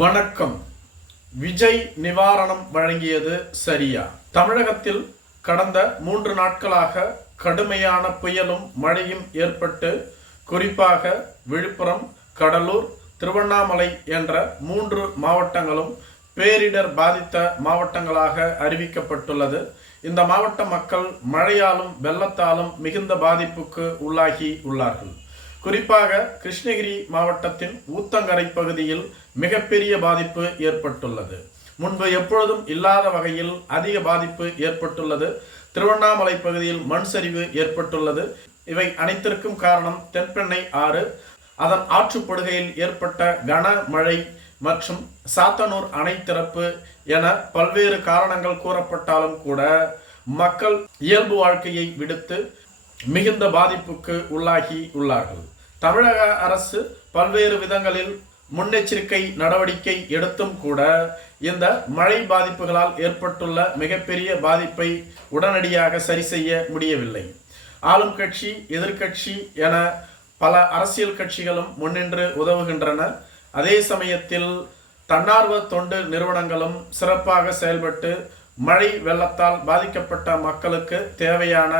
வணக்கம். விஜய் நிவாரணம் வழங்கியது சரியா? தமிழகத்தில் கடந்த 3 நாட்களாக கடுமையான புயலும் மழையும் ஏற்பட்டு குறிப்பாக விழுப்புரம், கடலூர், திருவண்ணாமலை என்ற 3 மாவட்டங்களும் பேரிடர் பாதித்த மாவட்டங்களாக அறிவிக்கப்பட்டுள்ளது. இந்த மாவட்ட மக்கள் மழையாலும் வெள்ளத்தாலும் மிகுந்த பாதிப்புக்கு உள்ளாகி உள்ளார்கள். குறிப்பாக கிருஷ்ணகிரி மாவட்டத்தின் ஊத்தங்கரை பகுதியில் மிகப்பெரிய பாதிப்பு ஏற்பட்டுள்ளது. முன்பு எப்பொழுதும் இல்லாத வகையில் அதிக பாதிப்பு ஏற்பட்டுள்ளது. திருவண்ணாமலை பகுதியில் மண் சரிவு ஏற்பட்டுள்ளது. இவை அனைத்திற்கும் காரணம் தென்பெண்ணை ஆறு, அதன் ஆற்றுப்படுகையில் ஏற்பட்ட கனமழை மற்றும் சாத்தனூர் அணை திறப்பு என பல்வேறு காரணங்கள் கூறப்பட்டாலும் கூட மக்கள் இயல்பு வாழ்க்கையை விடுத்து மிகுந்த பாதிப்புக்கு உள்ளாகி உள்ளார்கள். தமிழக அரசு பல்வேறு விதங்களில் முன்னெச்சரிக்கை நடவடிக்கை எடுத்தும் கூட இந்த மழை பாதிப்புகளால் ஏற்பட்டுள்ள மிகப்பெரிய பாதிப்பை உடனடியாக சரி செய்ய முடியவில்லை. ஆளும் கட்சி, எதிர்கட்சி என பல அரசியல் கட்சிகளும் முன்னின்று உதவுகின்றன. அதே சமயத்தில் தன்னார்வ தொண்டு நிறுவனங்களும் சிறப்பாக செயல்பட்டு மழை வெள்ளத்தால் பாதிக்கப்பட்ட மக்களுக்கு தேவையான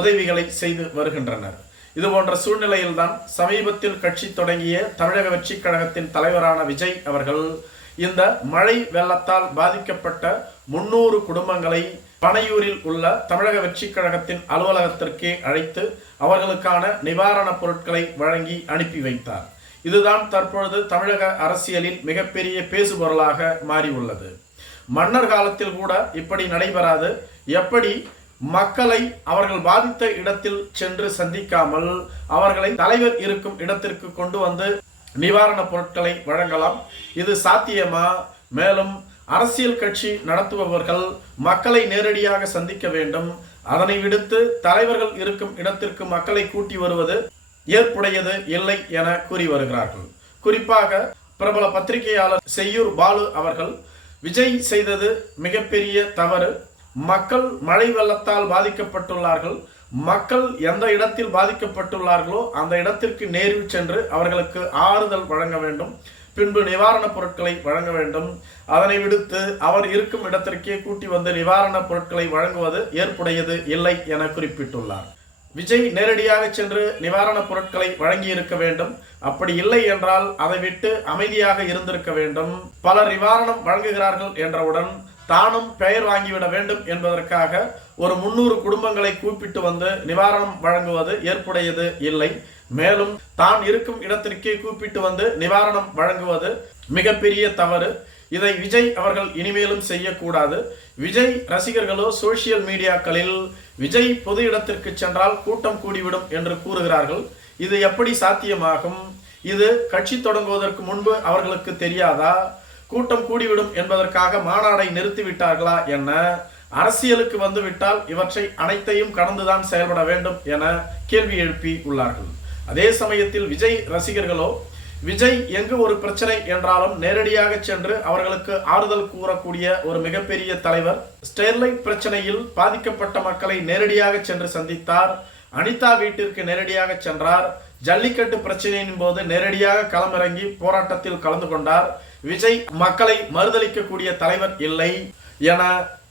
உதவிகளை செய்து வருகின்றனர். இதுபோன்ற சூழ்நிலையில்தான் சமீபத்தில் கட்சி தொடங்கிய தமிழக வெற்றிக் கழகத்தின் தலைவரான விஜய் அவர்கள் இந்த மழை வெள்ளத்தால் பாதிக்கப்பட்ட 300 குடும்பங்களை பனையூரில் உள்ள தமிழக வெற்றிக் கழகத்தின் அலுவலகத்திற்கே அழைத்து அவர்களுக்கான நிவாரணப் பொருட்களை வழங்கி அனுப்பி வைத்தார். இதுதான் தற்பொழுது தமிழக அரசியலில் மிகப்பெரிய பேசுபொருளாக மாறியுள்ளது. மன்னர் காலத்தில் கூட இப்படி நடைபெறாது. எப்படி மக்களை அவர்கள் பாதித்த இடத்தில் சென்று சந்திக்காமல் அவர்களை தலைவர் இருக்கும் இடத்திற்கு கொண்டு வந்து நிவாரணப் பொருட்களை வழங்கலாம்? இது சாத்தியமா? மேலும் அரசியல் கட்சி நடத்துபவர்கள் மக்களை நேரடியாக சந்திக்க வேண்டும். அதனை விடுத்து தலைவர்கள் இருக்கும் இடத்திற்கு மக்களை கூட்டி வருவது ஏற்புடையது இல்லை என கூறி வருகிறார்கள். குறிப்பாக பிரபல பத்திரிகையாளர் செய்யூர் பாலு அவர்கள் விஜய் செய்தது மிகப்பெரிய தவறு. மக்கள் மழை வெள்ளத்தால் பாதிக்கப்பட்டுள்ளார்கள். மக்கள் எந்த இடத்தில் பாதிக்கப்பட்டுள்ளார்களோ அந்த இடத்திற்கு நேரில் சென்று அவர்களுக்கு ஆறுதல் வழங்க வேண்டும். பின்பு நிவாரணப் பொருட்களை வழங்க வேண்டும். அதனை விடுத்து அவர் இருக்கும் இடத்திற்கே கூட்டி வந்து நிவாரணப் பொருட்களை வழங்குவது ஏற்புடையது இல்லை என குறிப்பிட்டுள்ளார். விஜய் நேரடியாக சென்று நிவாரணப் பொருட்களை வழங்கி இருக்க வேண்டும். அப்படி இல்லை என்றால் அதை விட்டு அமைதியாக இருந்திருக்க வேண்டும். பலர் நிவாரணம் வழங்குகிறார்கள் என்றவுடன் தானும் பெயர் வாங்கிவிட வேண்டும் என்பதற்காக ஒரு 300 குடும்பங்களை கூப்பிட்டு வந்து நிவாரணம் வழங்குவது ஏற்புடையது இல்லை. மேலும் தான் இருக்கும் இடத்திற்கே கூப்பிட்டு வந்து நிவாரணம் வழங்குவது மிகப்பெரிய தவறு. இதை விஜய் அவர்கள் இனிமேலும் செய்யக்கூடாது. விஜய் ரசிகர்களோ சோசியல் மீடியாக்களில் விஜய் பொது இடத்திற்கு சென்றால் கூட்டம் கூடிவிடும் என்று கூறுகிறார்கள். இது எப்படி சாத்தியமாகும்? இது கட்சி தொடங்குவதற்கு முன்பு அவர்களுக்கு தெரியாதா? கூட்டம் கூடிவிடும் என்பதற்காக மாநாடை நிறுத்திவிட்டார்களா என்ன? அரசியலுக்கு வந்துவிட்டால் இவற்றை அனைத்தையும் கடந்துதான் செயல்பட வேண்டும் என கேள்வி எழுப்பி உள்ளார்கள். அதே சமயத்தில் விஜய் ரசிகர்களோ விஜய் எங்கு ஒரு பிரச்சனை என்றாலும் நேரடியாக சென்று அவர்களுக்கு ஆறுதல் கூறக்கூடிய ஒரு மிகப்பெரிய தலைவர். ஸ்டெர்லைட் பிரச்சனையில் பாதிக்கப்பட்ட மக்களை நேரடியாக சென்று சந்தித்தார். அனிதா வீட்டிற்கு நேரடியாக சென்றார். ஜல்லிக்கட்டு பிரச்சனையின் போது நேரடியாக களமிறங்கி போராட்டத்தில் கலந்து கொண்டார். விஜய் மக்களை மறுதளிக்கக்கூடிய தலைவர் இல்லை என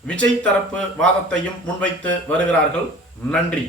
விஜய் தரப்பு வாதத்தையும் முன்வைத்து வருகிறார்கள். நன்றி.